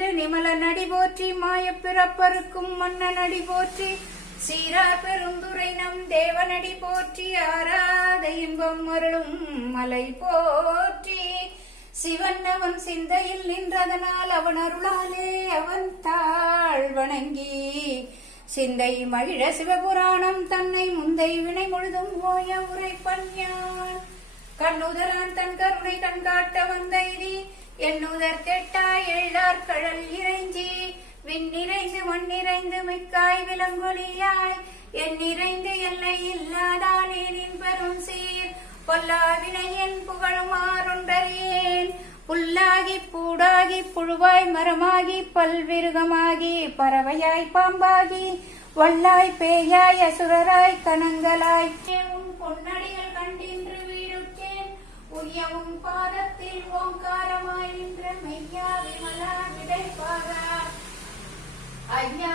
நின்று நிமல நடி போற்றி மாயப் பிறப்பருக்கும் மன்ன நடி போற்றி சீரா பெருந்துரை நம் தேவனடி போற்றி ஆராத இன்பம் அருளும் மலை போற்றி சிவன் அவன் சிந்தையில் நின்றதனால் அவன் அருளாலே அவன் தாழ் வணங்கி சிந்தை மகிழ சிவபுராணம் தன்னை முந்தை வினை முழுதும் ஓய உரைப்பன் யான் கண்ணுதலான் தன் கருணை கண் காட்ட வந்தைதி எண்ணுதற் கெட்டாய் எள்ளார் கடல் இறைஞ்சி விண்ணிறைந்து மண்ணிறைந்து மிக்காய் விலங்கொலியாய் என் நிறைந்து எல்லை இல்லாதானே நின் பெரும் சீர் பொல்லாவினை என் புகழுமாறொன்றறியேன் புல்லாகி பூடாகி புழுவாய் மரமாகி பல்விருகமாகி பறவையாய் பாம்பாகி வல்லாய் பேயாய் அசுரராய் கணங்களாய் உன் பொன்னடிகள் கண்டின்று வீடுற்றேன் உரிய உன் பாதத்தில் ஓங்காரமாய் நின்ற மெய்யா விமலா விடைப்பாக ஐயா